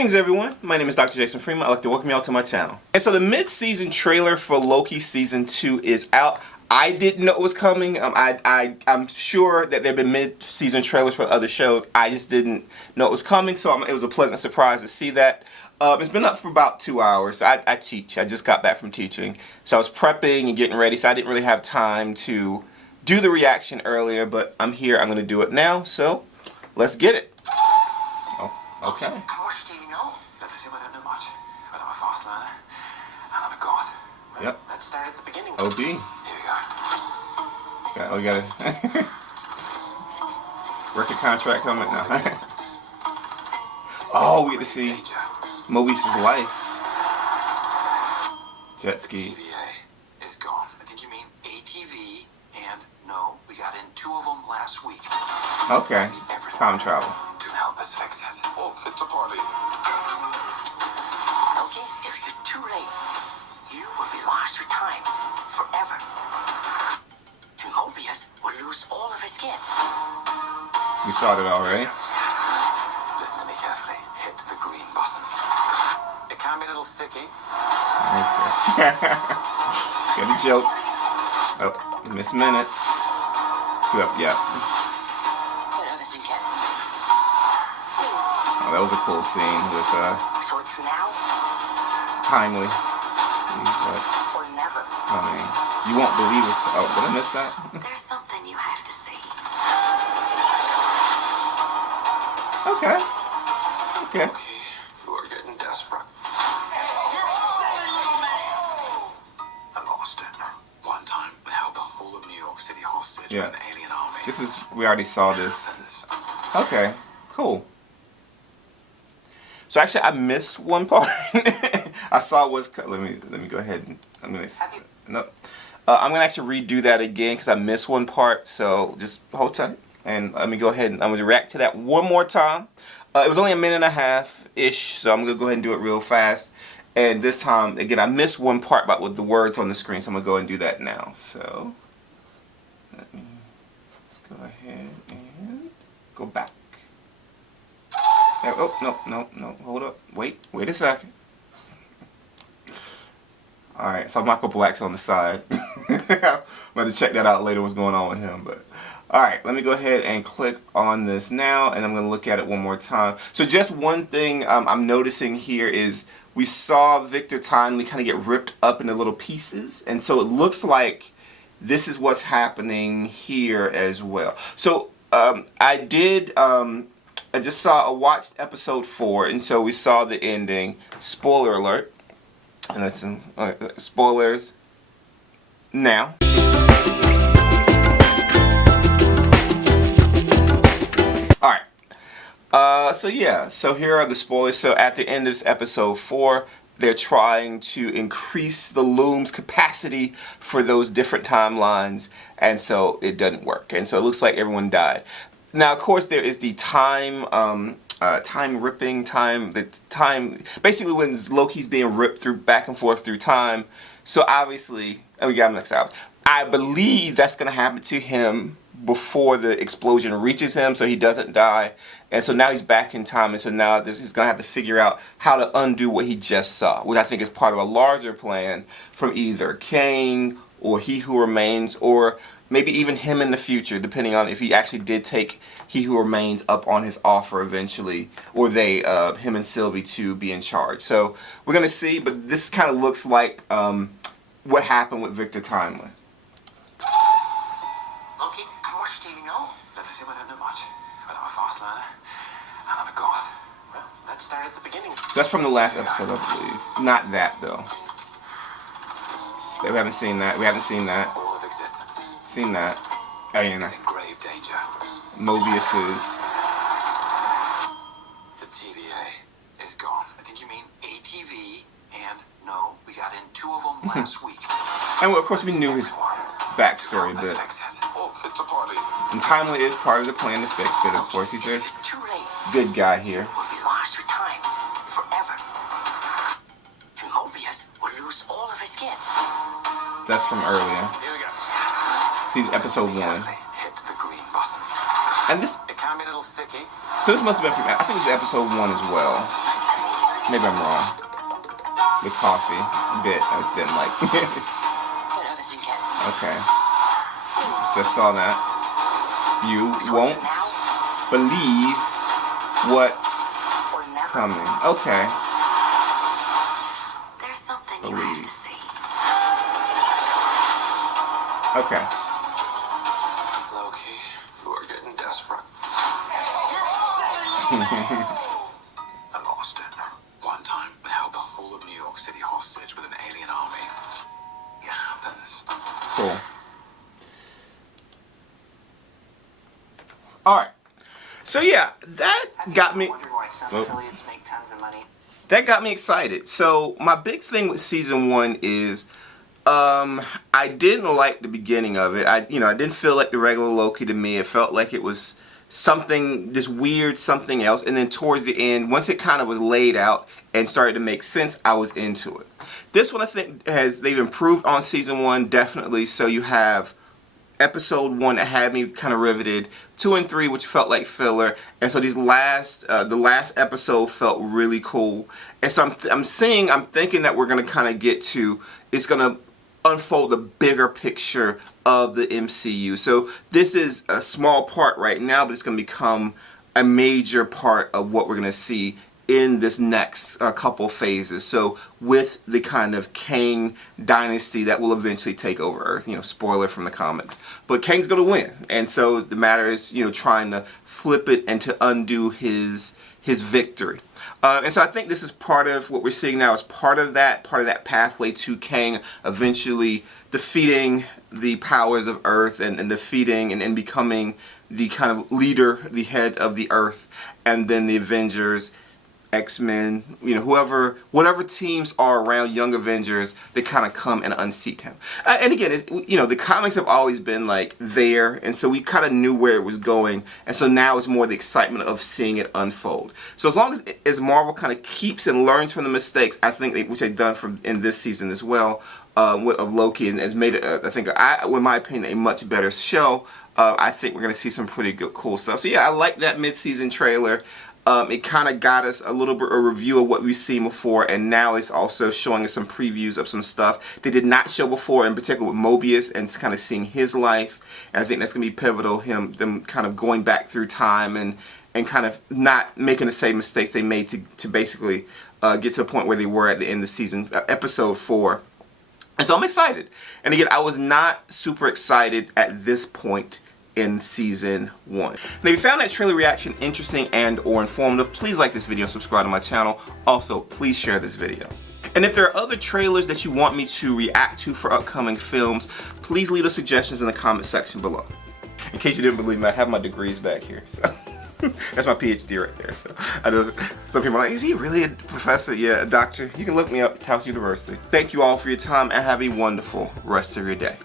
Greetings everyone, my name is Dr. Jason Freeman. I'd like to welcome you all to my channel. And so the mid-season trailer for Loki Season 2 is out. I didn't know it was coming. I'm sure that there have been mid-season trailers for other shows. I just didn't know it was coming, so it was a pleasant surprise to see that. It's been up for about 2 hours. I teach. I just got back from teaching. So I was prepping and getting ready, so I didn't really have time to do the reaction earlier, but I'm here. I'm going to do it now, so let's get it. Oh, okay. How much do you know? Let's assume I don't know much, but I'm a fast learner, and I'm a god. Well, yep. Let's start at the beginning. OB. Here we go. Oh, we got a record contract coming now. Oh, we get to see Mobius' life. Jet skis. TVA is gone. I think you mean ATV, and no, we got in 2 of them last week. Okay. Time travel. To help us fix it. Oh, it's a party. Okay, if you're too late, you will be lost to time forever. And Mobius will lose all of his skin. We saw that already. Yes. Listen to me carefully. Hit the green button. It can be a little sticky. Okay. Get the jokes. Oh, miss minutes. 2 up, yeah. Oh, that was a cool scene with So it's now timely. or never. I mean, you won't believe it. Oh, did I miss that? There's something you have to see. Okay. Okay. We're getting desperate. I lost it. One time, I held the whole of New York City hostage Yeah. by an alien army. This is, we already saw this. Okay, cool. So actually, I missed one part. I saw what's. Let me go ahead and I'm gonna. Nope. I'm gonna actually redo that again because I missed one part. So just hold tight and let me go ahead and I'm gonna react to that one more time. It was only a minute and a half ish, so I'm gonna go ahead and do it real fast. And this time, again, I missed one part about with the words on the screen, so I'm gonna go and do that now. So let me go ahead and go back. Oh, no, hold up. Wait a second. Alright, so Michael Black's on the side. I'm going to check that out later, what's going on with him. But alright, let me go ahead and click on this now, and I'm going to look at it one more time. So just one thing I'm noticing here is we saw Victor Timely kind of get ripped up into little pieces, and so it looks like this is what's happening here as well. So I just watched episode 4, and so we saw the ending. Spoiler alert. And that's spoilers now. Alright. So yeah, so here are the spoilers. So at the end of this episode 4, they're trying to increase the loom's capacity for those different timelines, and so it doesn't work. And so it looks like everyone died. Now, of course, there is the time basically when Loki's being ripped through back and forth through time. So obviously, and we got him next out. I believe that's going to happen to him before the explosion reaches him, so he doesn't die. And so now he's back in time, and so now he's going to have to figure out how to undo what he just saw, which I think is part of a larger plan from either Kang or He Who Remains, or maybe even him in the future, depending on if he actually did take He Who Remains up on his offer eventually, or him and Sylvie to be in charge. So we're going to see, but this kind of looks like what happened with Victor Timely. Loki, how much do you know? Let's assume I don't know much, but I'm a fast learner, and I'm a god. Well, let's start at the beginning. So that's from the last episode, I believe. Not that, though. We haven't seen that. We haven't seen that. All of existence. Seen that. Oh, yeah, no. It's in grave danger. Mobius is. The TVA is gone. I think you mean ATV, and no, we got in 2 of them last week. And of course we knew his backstory, but oh, it's a party. and Timely is part of the plan to fix it. Of course, he's a good guy here. Will be lost to time forever. And Mobius will lose all of his skin. That's from earlier. Here we go. See episode 1. Hit the green button. And this. It can be a little sticky. So this must have been from. I think it was episode 1 as well. Maybe I'm wrong. The coffee bit I just didn't like. Don't overthink it. Okay. Just saw that. You won't believe what's Or never. coming. Okay. There's something you have to see. Okay. Loki, we're getting desperate. I lost it. One time, I held the whole of New York City hostage with an alien army. It happens. Cool. Alright. So yeah, that got me. Wonder why some Oh. affiliates make tons of money. That got me excited. So my big thing with season 1 is I didn't like the beginning of it. I didn't feel like the regular Loki to me. It felt like it was something just weird, something else. And then towards the end, once it kind of was laid out and started to make sense, I was into it. This one I think they've improved on season 1 definitely. So you have episode 1 that had me kind of riveted, 2 and 3 which felt like filler, and so the last episode felt really cool. And so I'm thinking that we're gonna kind of get to, it's gonna unfold the bigger picture of the MCU. So this is a small part right now, but it's gonna become a major part of what we're gonna see in this next couple phases. So with the kind of Kang dynasty that will eventually take over Earth, spoiler from the comics, but Kang's gonna win, and so the matter is trying to flip it and to undo his victory. And so I think this is part of what we're seeing now, is part of that pathway to Kang eventually defeating the powers of Earth and defeating and becoming the kind of leader, the head of the Earth, and then the Avengers, X-Men, whatever teams are around Young Avengers, they kind of come and unseat him. And again, the comics have always been like there, and so we kind of knew where it was going, and so now it's more the excitement of seeing it unfold. So as long as Marvel kind of keeps and learns from the mistakes, I think which they've done in this season as well, of Loki, and has made it, I think, in my opinion, a much better show. I think we're going to see some pretty good, cool stuff. So yeah, I like that mid-season trailer. It kind of got us a little bit of a review of what we've seen before, and now it's also showing us some previews of some stuff they did not show before, in particular with Mobius, and kind of seeing his life. And I think that's going to be pivotal, them kind of going back through time and kind of not making the same mistakes they made to basically get to the point where they were at the end of season, episode 4. And so I'm excited. And again, I was not super excited at this point in season 1. Now, if you found that trailer reaction interesting and or informative, please like this video and subscribe to my channel. Also, please share this video. And if there are other trailers that you want me to react to for upcoming films, please leave those suggestions in the comment section below. In case you didn't believe me, I have my degrees back here. So that's my PhD right there. So I know some people are like, is he really a professor? Yeah, a doctor. You can look me up, Taos University. Thank you all for your time and have a wonderful rest of your day.